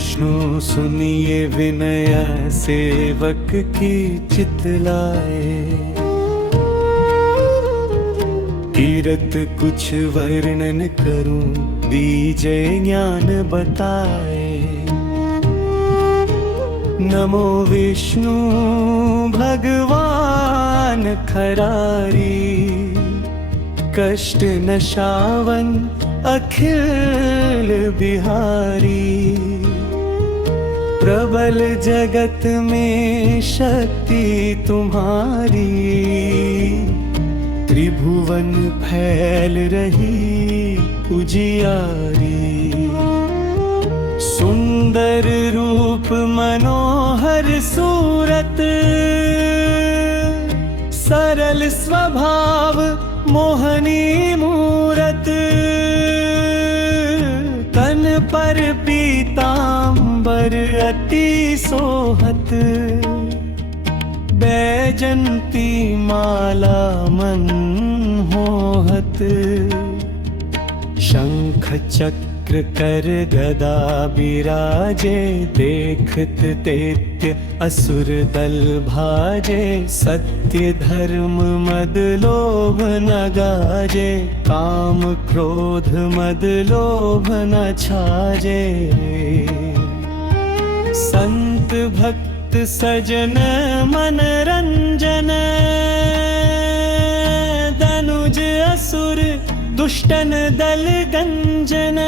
विष्णु सुनिए विनय सेवक की चितलाए। तीरथ कुछ वर्णन करूं दीजे ज्ञान बताए। नमो विष्णु भगवान खरारी, कष्ट नशावन अखिल बिहारी। प्रबल जगत में शक्ति तुम्हारी, त्रिभुवन फैल रही उजियारी। सुंदर रूप मनोहर सूरत, सरल स्वभाव मोहनी मूरत। तन पर पीतांबर अति सोहत, बैजंती माला मनमोहत। शंख चक्र कर गदा बिराजे, देखत दैत्य असुर दल भाजे। सत्य धर्म मद लोभ न गाजे, काम क्रोध मद लोभ न छाजे। संत भक्त सजन मन रंजन, दनुज असुर दुष्टन दल गंजन।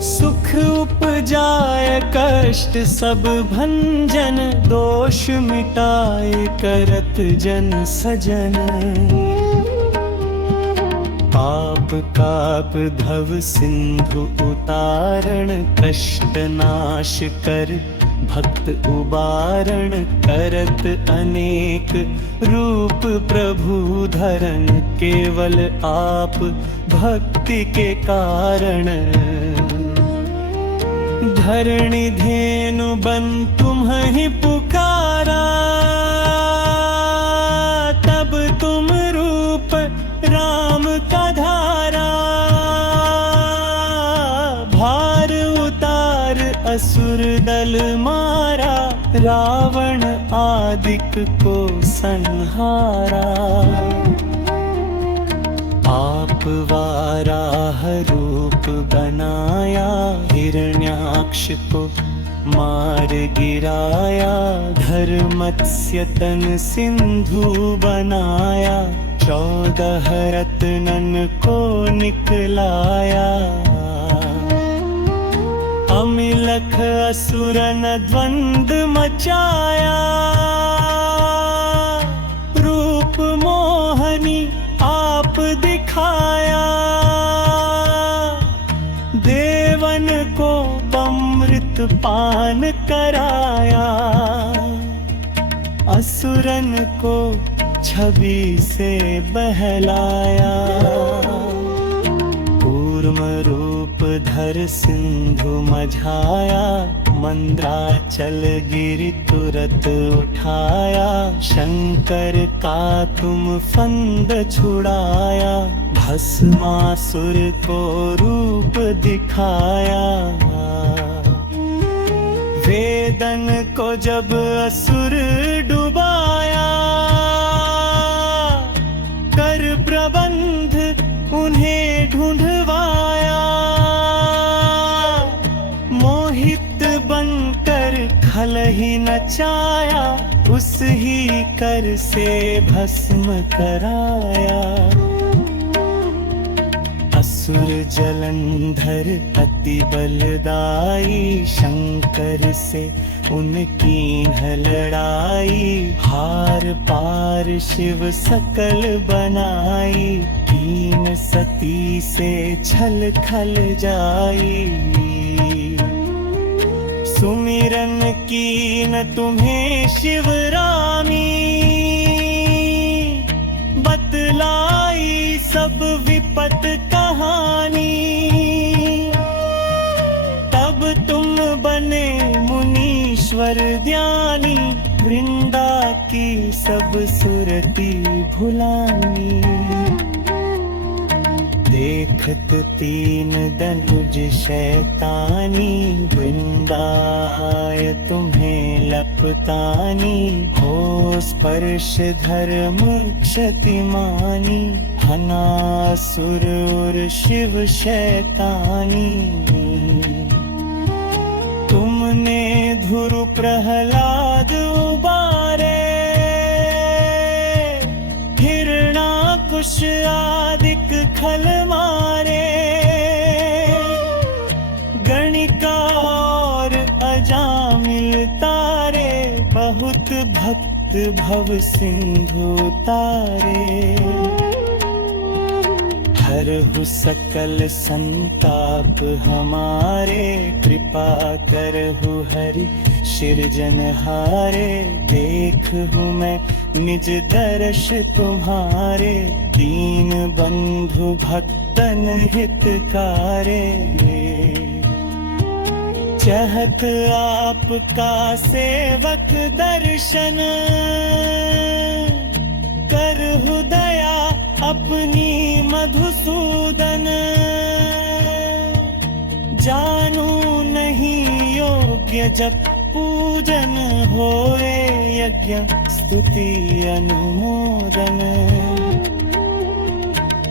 सुख उपजाय कष्ट सब भंजन, दोष मिटाए करत जन सजन। पाप काप धव सिंधु उतारण, कष्ट नाश कर भक्त उबारण। करत अनेक रूप प्रभु धरण, केवल आप भक्ति के कारण। धरणी धेनु बन तुम्हि पुकारा, तब तुम रूप राम का धारा। भार उतार असुर दल मारा, रावण आदिक को संहारा। आप वाराह रूप बनाया, हिरण्याक्ष को मार गिराया। धर्मत्स्य तन सिंधु बनाया, 14 रत्नन को निकलाया। अमिलख असुरन द्वंद मचाया, रूप मोहनी आप दिखाया। देवन को अमृत पान कराया, असुरन को छवि से बहलाया। कूर्म रूप धर सिंधु मझाया, मंद्राचल गिरि तुरत उठाया। शंकर का तुम फंद छुड़ाया, भस्मासुर को रूप दिखाया। वेदन को जब असुर डुबाया, कर प्रबंध उन्हें ढूंढवाया। मोहित बनकर खल ही नचाया, उस ही कर से भस्म कराया। असुर जलंधर अति बलदाई, शंकर से उनकी लड़ाई। हार पार शिव सकल बनाई, तीन सती से छल खल जाई। सुमिरन कीन तुम्हें शिवरामी, बतलाई सब विपत कहानी। तब तुम बने मुनीश्वर ज्ञानी, वृंदा की सब सुरती भुलानी। देखत तीन दनुज शैतानी, वृंदाय तुम्हें लपतानी, हो स्पर्श धर्म क्षतिमानी, हनासुर और शिव शैतानी। तुमने धुर प्रहलाद उबारे, हिरणाकुश आदिक खल मारे, गणिका और अजामिल तारे, बहुत भक्त भव सिंधु तारे। हरहु सकल संताप हमारे, कृपा करहु हरि शिरजनहारे। देखहु मैं निज दर्श तुम्हारे, दीन बंधु भक्तन हितकारे। चाहत आपका सेवक दर्शन, करहु दया अपनी मधुसूदन। जानू नहीं योग्य जब पूजन, होए यज्ञ स्तुति अनुमोदन।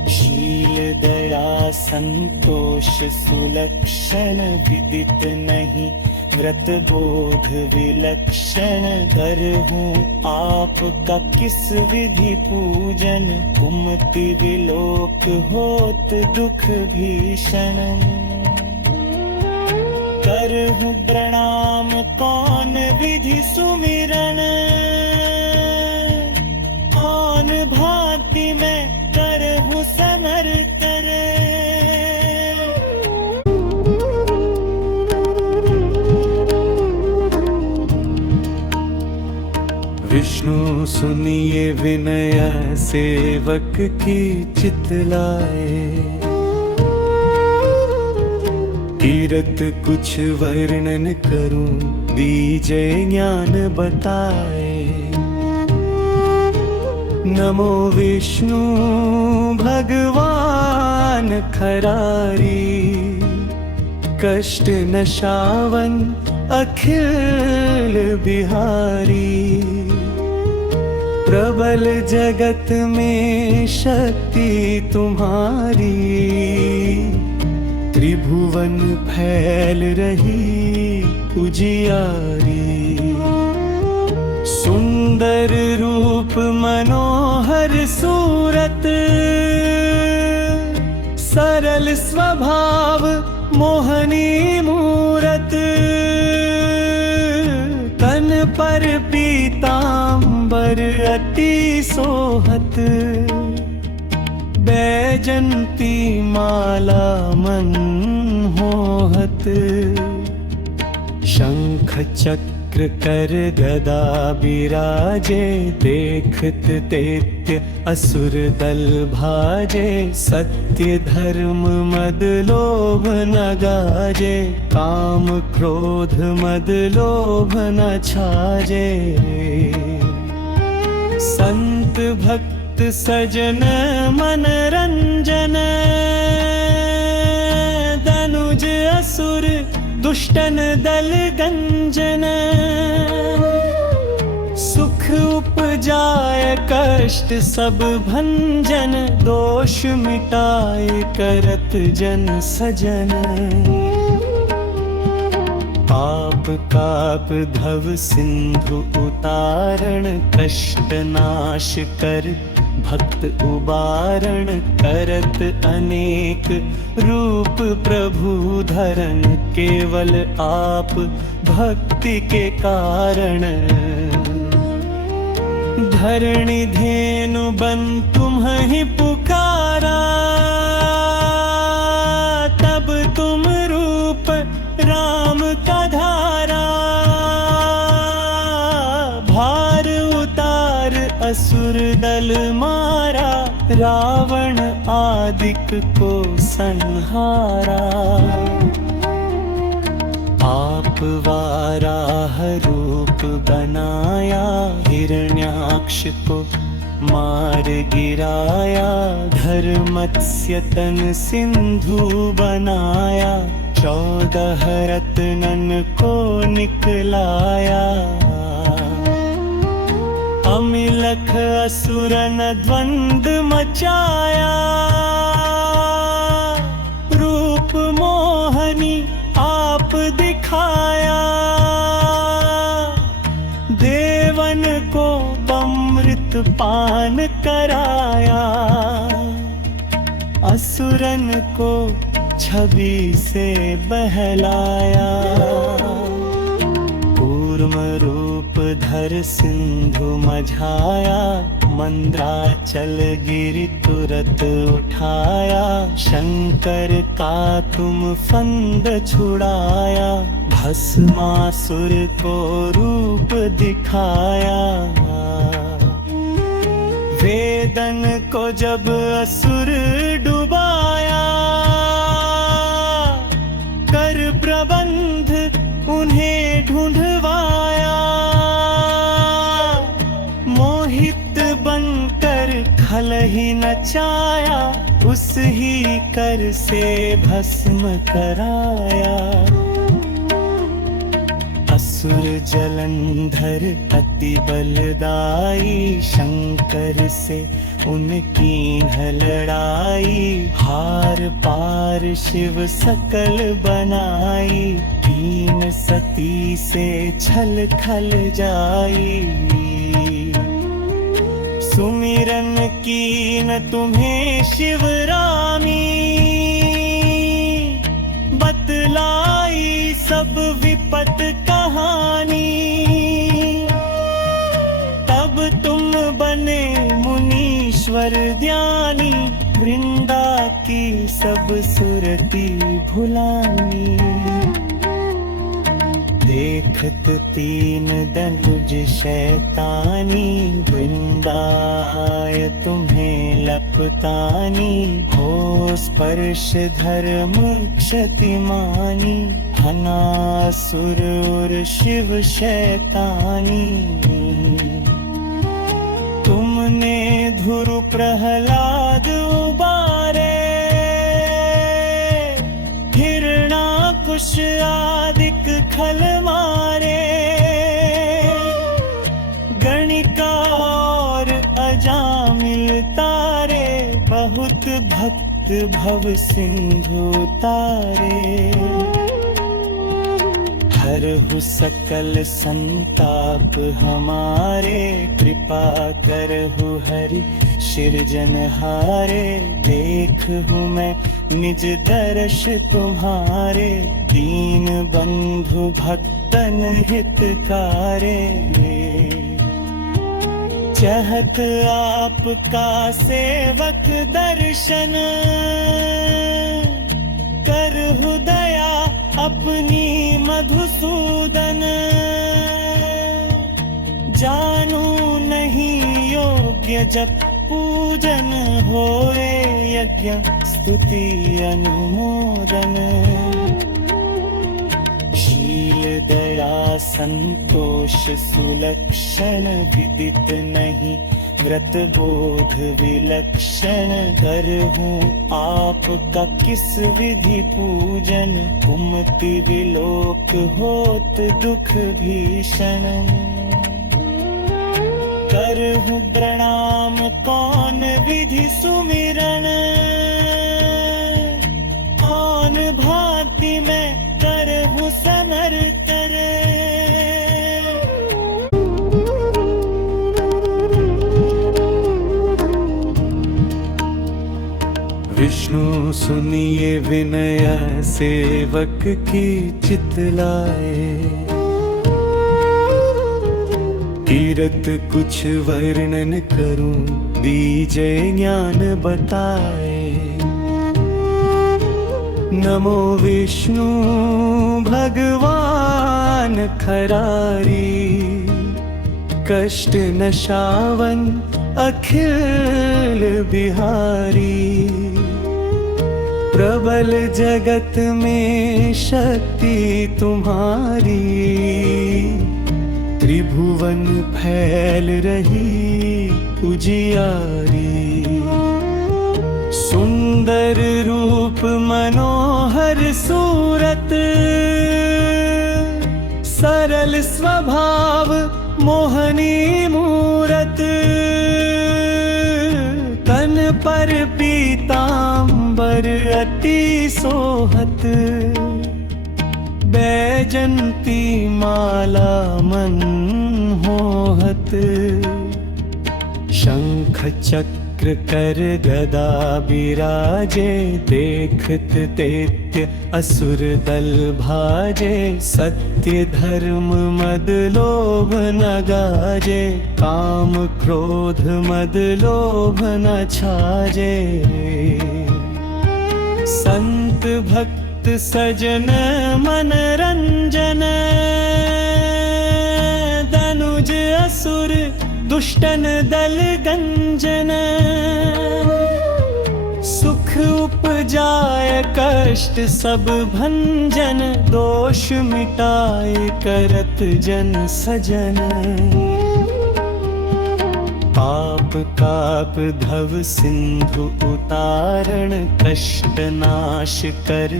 शील दया संतोष सुलक्षण, विदित नहीं व्रत बोध विलक्षण। करहूँ आपका किस विधि पूजन, कुमति विलोक होत दुख भीषण। करहूँ प्रणाम कौन विधि सुमिरन, कौन भांति मैं करहूँ समर्पण। विष्णु सुनिए विनय सेवक की चितलाए, तीरथ कुछ वर्णन करूं दीजे ज्ञान बताए। नमो विष्णु भगवान खरारी, कष्ट नशावन अखिल बिहारी। प्रबल जगत में शक्ति तुम्हारी, त्रिभुवन फैल रही उजियारी। सुंदर रूप मनोहर सूरत, सरल स्वभाव मोहनी मूरत। तन पर पीतांबर अति सोहत, बैजंती माला मन मोहत। शंख चक्र कर गदा बिराजे, देखत दैत्य असुर दल भाजे। सत्य धर्म मद लोभ न गाजे, काम क्रोध मद लोभ न छाजे। संत भक्त सजन मन रंजन, दनुज असुर दुष्टन दल गंजन। सुख उपजाय कष्ट सब भंजन, दोष मिटाए करत जन सजन। पाप काप धव सिंधु उतारण, कष्ट नाश कर भक्त उबारण। करत अनेक रूप प्रभु धरण, केवल आप भक्ति के कारण। धरणी धेनु बन तुम्हि पुकारा, तब तुम रूप राम का धारा। भार उतार असुर दल मारा, रावण आदिक को संहारा। आप वाराह रूप बनाया, हिरण्याक्ष को मार गिराया, धर्मत्स्य तन सिंधु बनाया, 14 रत्नन को निकलाया। अमिलख असुरन द्वंद मचाया, रूप मोहनी आप दिखाया, देवन को अमृत पान कराया, असुरन को छवि से बहलाया। कूर्म रूप धर सिंधु मझाया, मंद्राचल गिरि तुरत उठाया, शंकर का तुम फंद छुड़ाया, भस्मासुर को रूप दिखाया। वेदन को जब असुर डुबाया, कर प्रबंध उन्हें ढूंढवाया, मोहित बनकर खल ही नचाया, उस ही कर से भस्म कराया। असुर जलंधर अति बलदाई, शंकर से उनकी लड़ाई, हार पार शिव सकल बनाई, तीन सती से छल खल जाई। सुमिरन कीन तुम्हें शिवरामी, बतलाई सब विपत कहानी, तब तुम बने मुनीश्वर ज्ञानी, वृंदा की सब सुरती भुलानी। देखत तीन दनुज शैतानी, वृंदाय तुम्हें लपतानी, हो स्पर्श धर्म क्षतिमानी, हनासुर और शिव शैतानी। तुमने धुरु प्रहलाद उबारे, हिरणाकुश आदिक खल मारे, गणिका और अजामिल तारे, बहुत भक्त भव सिंधु तारे। हरहु सकल संताप हमारे, कृपा करहु हरि सिरजनहारे। देखहु मैं निज दर्श तुम्हारे, दीन बंधु भक्तन हितकारे। चाहत आपका सेवक दर्शन, करहु दया अपनी मधुसूदन। जानू नहीं योग्य जब पूजन, होए यज्ञ स्तुति अनुमोदन। शील दया संतोष सुलक्षण, विदित नहीं व्रत बोध विलक्षण। करहूँ आपका किस विधि पूजन, कुमति विलोक होत दुख भीषण। करहूँ प्रणाम कौन विधि सुमिरन, कौन भांति मैं करहूँ समर्पण। विष्णु सुनिए विनय सेवक की चितलाए, कीरत कुछ वर्णन करूं दीजे ज्ञान बताए। नमो विष्णु भगवान खरारी, कष्ट नशावन अखिल बिहारी। प्रबल जगत में शक्ति तुम्हारी, त्रिभुवन फैल रही उजियारी। सुंदर रूप मनोहर सूरत, सरल स्वभाव मोहनी मूरत। तन पर पीतांबर अति सोहत, बैजंती माला मनमोहत। शंख चक्र कर गदा बिराजे, देखत दैत्य असुर दल भाजे। सत्य धर्म मद लोभ न गाजे, काम क्रोध मद लोभ न छाजे। संत भक्त सजन मन रंजन, दनुज असुर दुष्टन दल गंजन। सुख उपजाय कष्ट सब भंजन, दोष मिटाए करत जन सजन। पाप काप धव सिंधु उतारण, कष्ट नाश कर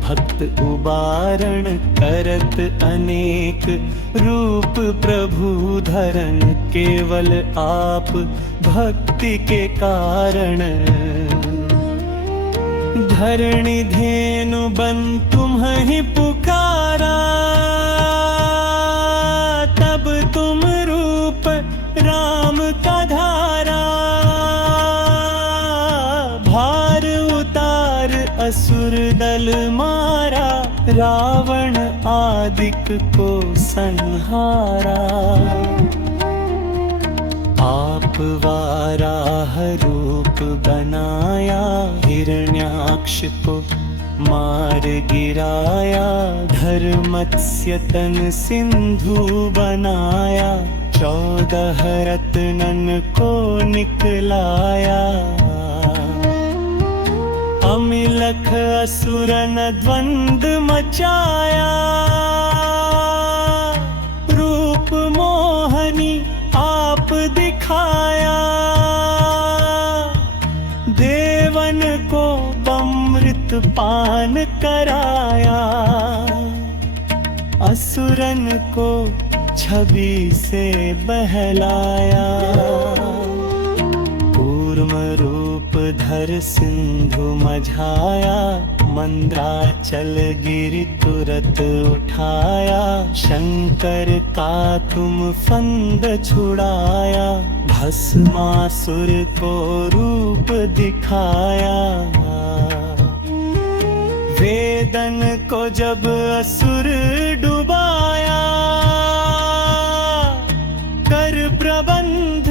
भक्त उबारण। करत अनेक रूप प्रभु धरण, केवल आप भक्ति के कारण। धरणी धेनु बन तुम्हि पुकारा, तब तुम रूप राम का धारा। भार उतार असुर दल मारा, रावण आदिक को संहारा। आप वाराह रूप बनाया, हिरण्याक्ष को मार गिराया। धर्मत्स्य तन सिंधु बनाया, 14 रत्नन को निकलाया। अमिलख असुरन द्वंद मचाया, रूप मोहनी आप दिखाया। देवन को अमृत पान कराया, असुरन को छवि से बहलाया। कूर्म रूप धर सिंधु मझाया, मंद्राचल गिरि तुरत उठाया। शंकर का तुम फंद छुड़ाया, भस्मासुर को रूप दिखाया। वेदन को जब असुर डुबाया, कर प्रबंध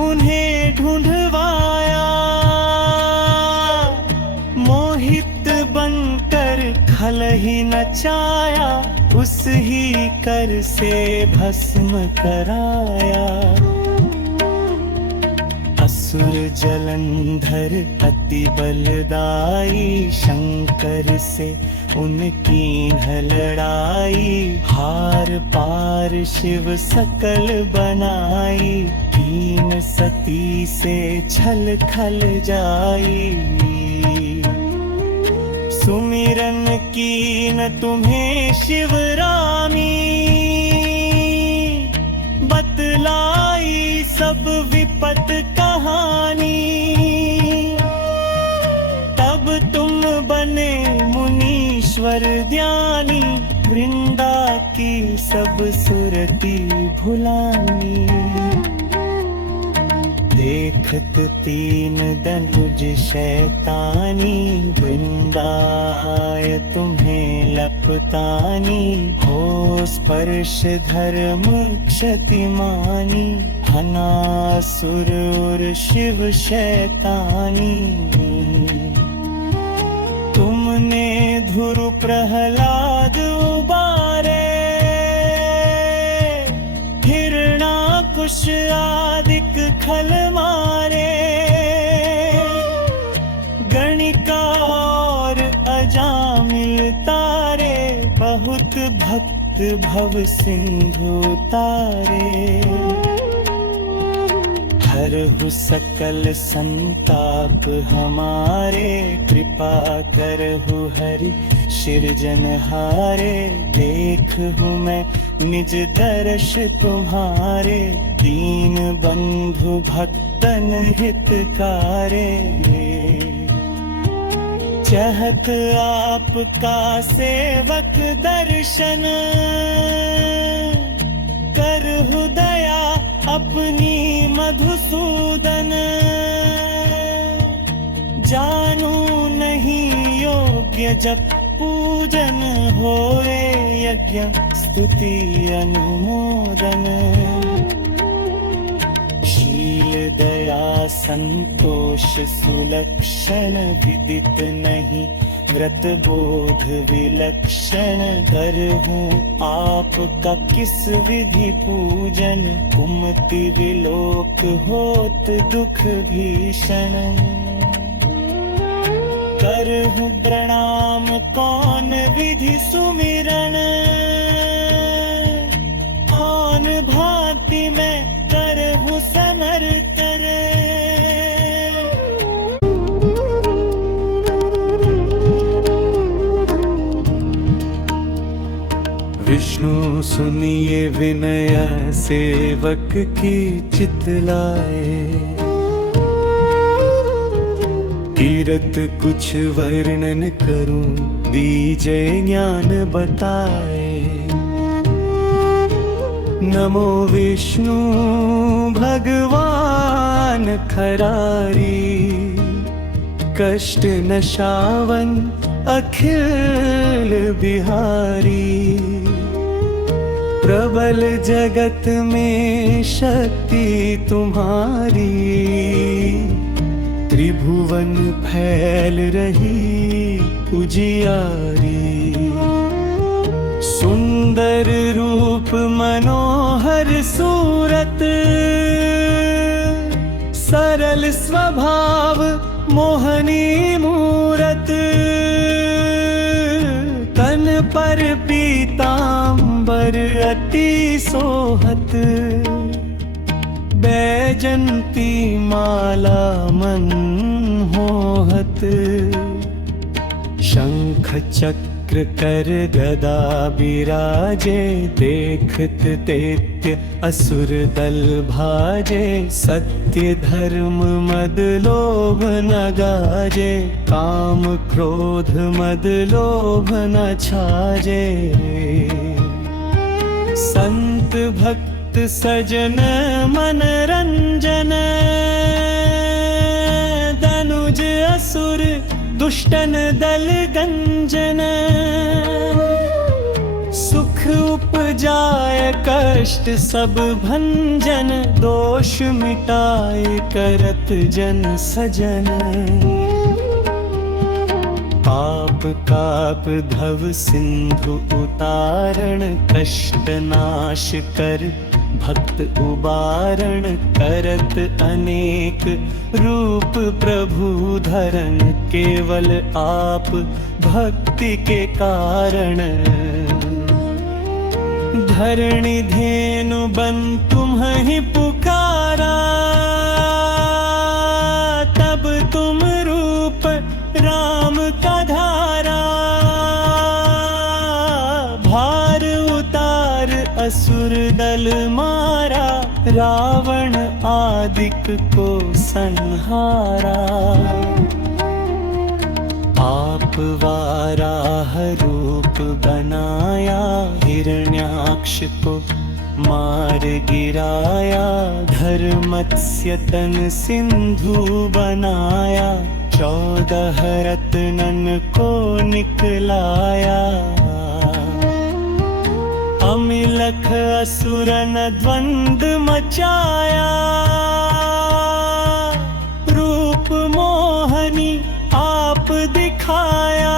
उन्हें ढूंढवाया। मोहित बनकर खल ही नचाया, उस ही कर से भस्म कराया। असुर जलंधर अति बलदाई, शंकर से उनकी लड़ाई। हार पार शिव सकल बनाई, तीन सती से छल खल जाई। सुमिरन कीन तुम्हें शिवरामी, बतलाई सब विपत कहानी। तब तुम बने मुनीश्वर ज्ञानी, वृंदा की सब सुरती भुलानी। देखत तीन दनुज शैतानी, वृंदाय तुम्हें लपतानी। हो स्पर्श धर्म क्षतिमानी, हनासुर और शिव शैतानी। तुमने धुर प्रहलाद उबारे, हिरणाकुश आदिक खल मारे। गणिका और अजामिल तारे, बहुत भक्त भव सिंधु तारे। हरहु सकल संताप हमारे, कृपा करहु हरि सिरजनहारे। देखहु मैं निज दर्श तुम्हारे, दीन बंधु भक्तन हितकारे। चाहत आपका सेवक दर्शन, करहु दया अपनी मधुसूदन। जानू नहीं योग्य जब पूजन, होए यज्ञ स्तुति अनुमोदन। शील दया संतोष सुलक्षण, विदित नहीं व्रत बोध विलक्षण। करहूँ आपका किस विधि पूजन, कुमति विलोक होत दुख भीषण। करहूँ प्रणाम कौन विधि सुमिरन, कौन भांति मैं करहूँ समर्पण। विष्णु सुनिए विनय सेवक की चितलाए, तीरथ कुछ वर्णन करूं दीजे ज्ञान बताए। नमो विष्णु भगवान खरारी, कष्ट नशावन अखिल बिहारी। प्रबल जगत में शक्ति तुम्हारी, त्रिभुवन फैल रही उजियारी। सुंदर रूप मनोहर सूरत, सरल स्वभाव मोहनी मूरत। तन पर पीतांबर अति सोहत, बैजंती माला मन होहत। शंख चक्र कर गदा बिराजे, देखत दैत्य असुर दल भाजे। सत्य धर्म मद लोभ न गाजे, काम क्रोध मद लोभ न छाजे। संत भक्त सजन मन रंजन, दनुज असुर दुष्टन दल गंजन। सुख उपजाय कष्ट सब भंजन, दोष मिटाए करत जन सजन। पाप काप धव सिंधु उतारण, कष्ट नाश कर भक्त उबारण। करत अनेक रूप प्रभु धरण, केवल आप भक्ति के कारण। धरणी धेनु बन तुम्हि पुकारा, तब तुम रूप राम का धारा। भार उतार असुर दल मारा, रावण आदिक को संहारा। आप वाराह रूप बनाया, हिरण्याक्ष को मार गिराया। धर्मत्स्य तन सिंधु बनाया, 14 रत्नन को निकलाया। अमिलख असुरन द्वंद मचाया, रूप मोहनी आप दिखाया।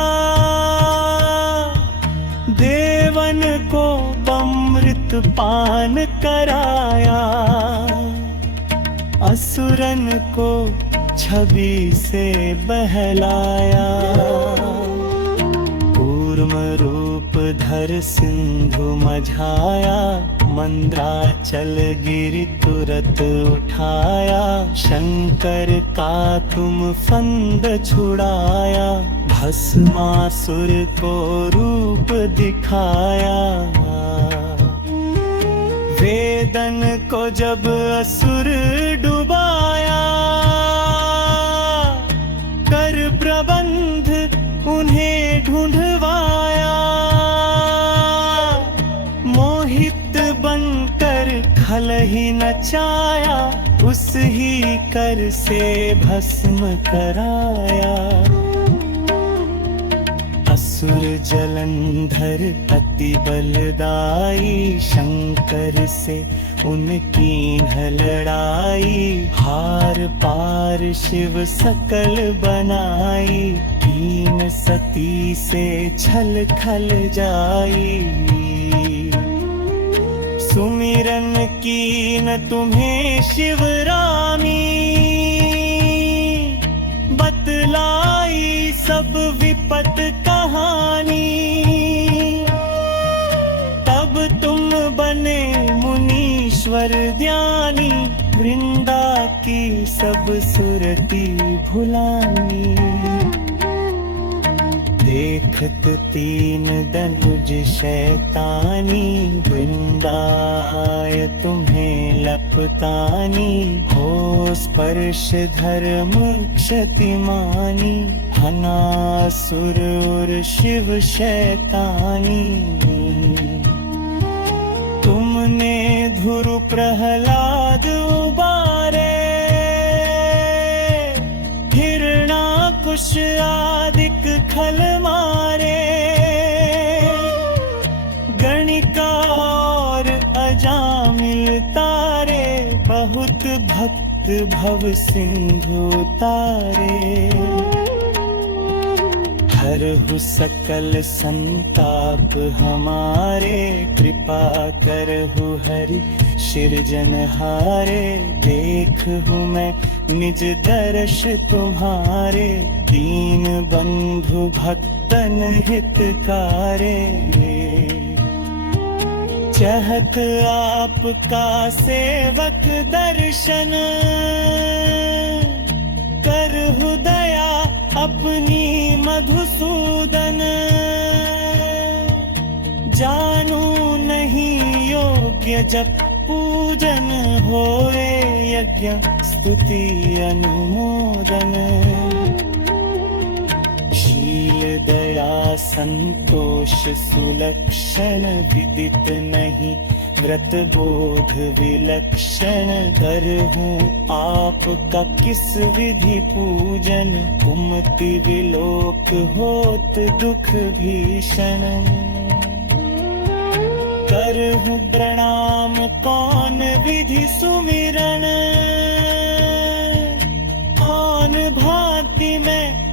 देवन को अमृत पान कराया, असुरन को छवि से बहलाया। सूक्ष्म रूप धर सिंधु मझाया, मंद्राचल गिरि तुरत उठाया। शंकर का तुम फंद छुड़ाया, भस्मासुर को रूप दिखाया। वेदन को जब असुर डुबाया, कर प्रबंध उन्हें ढूंढवाया। मोहित बनकर खल ही नचाया, उस ही कर से भस्म कराया। असुर जलंधर अति बलदाई, शंकर से उनकी लड़ाई। हार पार शिव सकल बनाई, तीन सती से छल खल जाई। सुमिरन कीन तुम्हें शिवरामी, बतलाई सब विपत कहानी। तब तुम बने मुनीश्वर ज्ञानी, वृंदा की सब सुरती भुलानी। देखत तीन दनुज शैतानी, वृंदाय तुम्हें लपतानी। हो स्पर्श धर्म क्षतिमानी, हनासुर और शिव शैतानी। तुमने धुर प्रहलाद उबारे, हिरणाकुश आदिक खल मारे। गणिका और अजामिल तारे, बहुत भक्त भव सिंधु तारे। हरहु सकल संताप हमारे, कृपा करहु हरि सिरजनहारे। देखहु मैं निज दर्श तुम्हारे, दीन बंधु भक्तन हितकारे। चाहत आपका सेवक दर्शन, करहु दया अपनी मधुसूदन। जानू नहीं योग्य जब पूजन, होए यज्ञ स्तुति अनुमोदन। शील दया संतोष सुलक्षण, विदित नहीं व्रत बोध विलक्षण। करहूँ आपका किस विधि पूजन, कुमति विलोक होत दुख भीषण। करहूँ प्रणाम कौन विधि सुमिरन, कौन भांति मैं